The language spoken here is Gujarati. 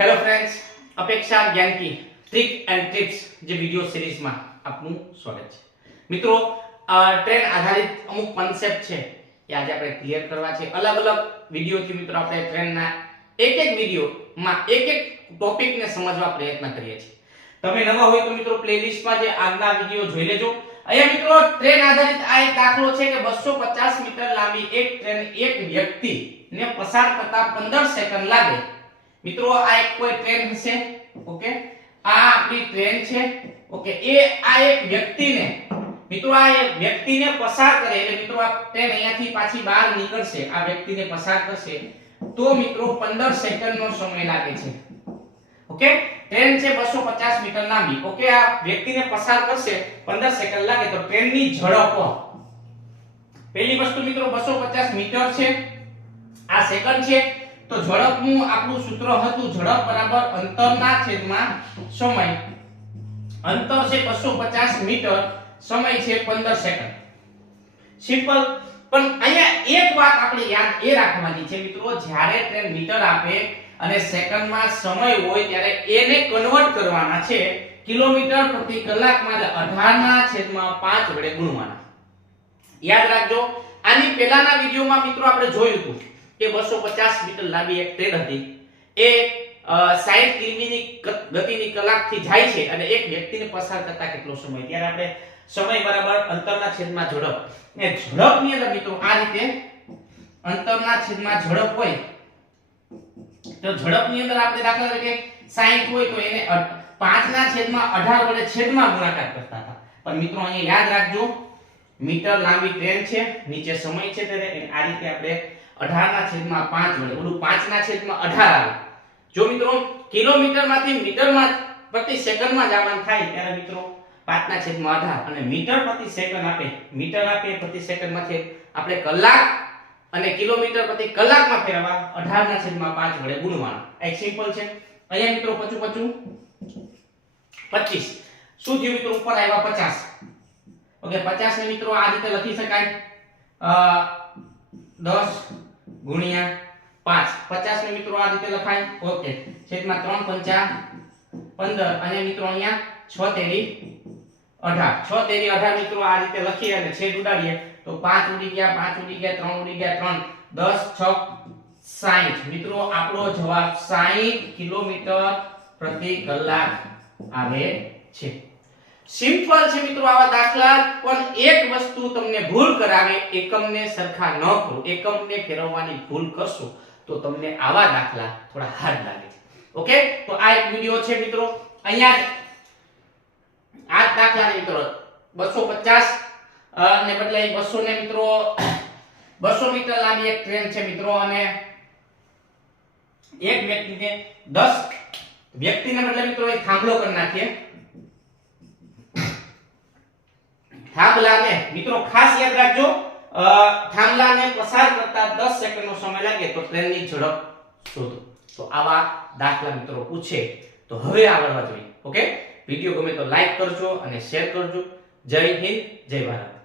હેલો ફ્રેન્ડ્સ અપેક્ષા જ્ઞાનકી ટ્રીક એન્ડ ટિપ્સ જે વિડિયો સિરીઝમાં આપનું સ્વાગત છે. મિત્રો ટ્રેન આધારિત અમુક કોન્સેપ્ટ છે એ આજે આપણે ક્લિયર કરવા છે. અલગ અલગ વિડીયોથી મિત્રો આપણે ટ્રેનના એક એક વિડીયોમાં એક એક ટોપિકને સમજવા પ્રયત્ન કરીએ છીએ. તમે નવા હોય તો મિત્રો પ્લેલિસ્ટમાં જે આગલા વીડિયો જોઈ લેજો. અહીંયા મિત્રો ટ્રેન આધારિત આ એક દાખલો છે કે 250 મીટર લાંબી એક ટ્રેન એક વ્યક્તિને પસાર કરતા 15 સેકન્ડ લાગે. મિત્રો, આ એક કોઈ ટ્રેન હશે, ઓકે? આ આપણી ટ્રેન છે, ઓકે? એ આ એક વ્યક્તિને, મિત્રો, આ એક વ્યક્તિને પસાર કરે, એટલે મિત્રો, આ ટ્રેન અહીંયાથી પાછી બહાર નીકળશે, આ વ્યક્તિને પસાર કરશે. તો મિત્રો 15 સેકન્ડનો સમય લાગે છે, ઓકે? ટ્રેન છે 250 મીટર લાંબી, ઓકે? આ વ્યક્તિને પસાર કરશે 15 સેકન્ડ લાગે, તો ટ્રેનની ઝડપ. પહેલી વસ્તુ, મિત્રો 250 મીટર છે, આ સેકન્ડ છે તો ઝડપનું આપણું સૂત્ર હતું ઝડપ બરાબર અંતરના છેદમાં સમય. અંતર છે 250 મીટર, સમય છે 15 સેકન્ડ. સિમ્પલ પણ અહીંયા એક વાત આપણે યાદ એ રાખવાની છે મિત્રો, જ્યારે ટ્રેન મીટર આપે અને સેકન્ડમાં સમય હોય ત્યારે એને કન્વર્ટ કરવાના છે કિલોમીટર પ્રતિ કલાકમાં એટલે 18 ના છેદમાં 5 વડે ગુણવાના. યાદ રાખજો. આની પહેલાના વિડિયોમાં મિત્રો આપણે જોયું હતું કે 250 મીટર લાંબી એક ટ્રેન હતી. એ 60 કિમીની ગતિની કલાકથી જાય છે અને એક વ્યક્તિને પસાર કરતા કેટલો સમય? ત્યારે આપણે સમય બરાબર અંતરના છેદમાં ઝડપ. એ ઝડપની અંદર મિત્રો, આ રીતે અંતરના છેદમાં ઝડપ હોય, તો ઝડપની અંદર આપણે દાખલા તરીકે 60 હોય તો એને 5 ના છેદમાં 18 વડે છેદમાં ગુણાકાર કરતા હતા. પણ મિત્રો, અહીંયા યાદ રાખજો, મીટર લાંબી ટ્રેન છે, નીચે સમય છે ત્યારે આ રીતે આપણે 18 ના છેદમાં 5 વડે ઓલું 5 ના છેદમાં 18 આવે. જો મિત્રો, કિલોમીટરમાંથી મીટરમાં પ્રતિ સેકન્ડમાં જવાનું થાય ત્યારે મિત્રો 5 ના છેદમાં 18 અને મીટર પ્રતિ સેકન્ડ આપે. મીટર આપે પ્રતિ સેકન્ડમાંથી આપણે કલાક અને કિલોમીટર પ્રતિ કલાકમાં ફેરવા 18 ના છેદમાં 5 વડે આ એક સિમ્પલ છે. અહીંયા મિત્રો પચું પચું 25 શું થયું મિત્રો? ઉપર આવ્યા 50 ઓકે 50 ને મિત્રો આ રીતે લખી શકાય. અ 10 ગુણ્યા 5 50 ને મિત્રો આ રીતે લખાય. ઓકે. છેદમાં 3 પંચા 15 અને મિત્રો અહીંયા 6 તેરી 18 6 તેરી 18 મિત્રો આ રીતે લખીએ અને છેદ ઉડાડીએ. તો 5 ઉડી ગયા 5 ઉડી ગયા 3 ઉડી ગયા 3 10 6 60 મિત્રો, આપણો જવાબ 60 કિલોમીટર પ્રતિ કલાક આવે છે. સિમ્પલ છે મિત્રો આવા દાખલા, પણ એક વસ્તુ તમને ભૂલ કરાવે, એકમને સરખા ન કરો, એકમને ફેરવવાની ભૂલ કરશો, તો તમને આવા દાખલા થોડા હાર્ડ લાગે છે. ઓકે? તો આ એક વિડિયો છે મિત્રો. અહીંયા આ દાખલા મિત્રો. 250 ને બદલે 200 ને મિત્રો 200 મીટર લાંબી એક ટ્રેન છે મિત્રો, અને એક વ્યક્તિને 10 વ્યક્તિને બદલે મિત્રો એક થાંભલો કરી નાખીએ. થાંભલાને મિત્રો ખાસ યાદ રાખજો થાંભલાને પસાર કરતા 10 સેકન્ડનો સમય લાગે તો ટ્રેનની ઝડપ શોધો. તો આવા દાખલા મિત્રો પૂછે, તો હવે આવડવા જોઈએ ઓકે? વિડિયો ગમે તો લાઈક કરજો અને શેર કરજો. જય હિન્દ, જય ભારત.